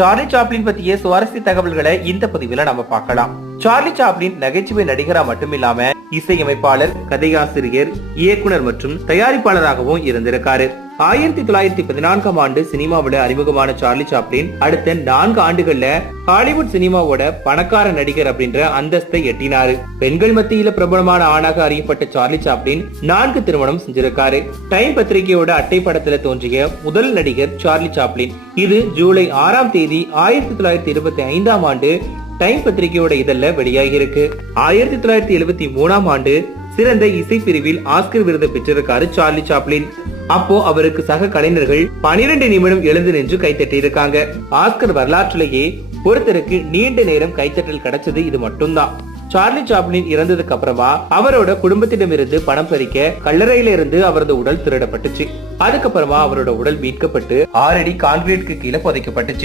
Charlie Chaplin பற்றிய சுவாரஸ்ய தகவல்களை இந்த பதிவில் நம்ம பார்க்கலாம். சார்லி சாப்ளின் நகைச்சுவை நடிகரா மட்டுமில்லாம இசையமைப்பாளர் கதையாசிரியர் இயக்குனர் மற்றும் தயாரிப்பாளராகவும் இருந்திருக்காரு. ஆயிரத்தி தொள்ளாயிரத்தி பதினான்காம் ஆண்டு சினிமாவில அறிமுகமான சார்லி சாப்ளின் அடுத்த நான்கு ஆண்டுகள்ல ஹாலிவுட் சினிமாவோட பணக்கார நடிகர் அப்படின்ற அந்தஸ்தை எட்டினாரு. பெண்கள் மத்தியில பிரபலமான ஆணாக அறியப்பட்ட சார்லி சாப்ளின் நான்கு திருமணம் செஞ்சிருக்காரு. டைம் பத்திரிகையோட அட்டை படத்துல தோன்றிய முதல் நடிகர் சார்லி சாப்ளின். இது ஜூலை ஆறாம் தேதி ஆயிரத்தி தொள்ளாயிரத்தி இருபத்தி ஐந்தாம் ஆண்டு டைம் பத்திரிகையோட இதழில் வெளியாகி இருக்கு ஆயிரத்தி தொள்ளாயிரத்தி எழுபத்தி மூணாம் ஆண்டு சிறந்த இசைப்பிரிவில் ஆஸ்கர் விருது பெற்றிருக்காரு சார்லி சாப்ளின். அப்போ அவருக்கு சக கலைஞர்கள் 12 நிமிடம் எழுந்து நின்று கைத்தட்டி இருக்காங்க ஆஸ்கர் வரலாற்றிலேயே ஒருத்தருக்கு நீண்ட நேரம் கைத்தட்டல் கிடைச்சது இது மட்டும்தான். சார்லி சாப்ளின் இறந்ததுக்கு அப்புறமா அவரோட குடும்பத்திடமிருந்து பணம் பறிக்க கல்லறையில இருந்து அவரது உடல் திருடப்பட்டுச்சு. அதுக்கப்புறமா அவரோட உடல் மீட்கப்பட்டு ஆறடி கான்கிரீட்க்கு கீழே புதைக்கப்பட்டுச்சு.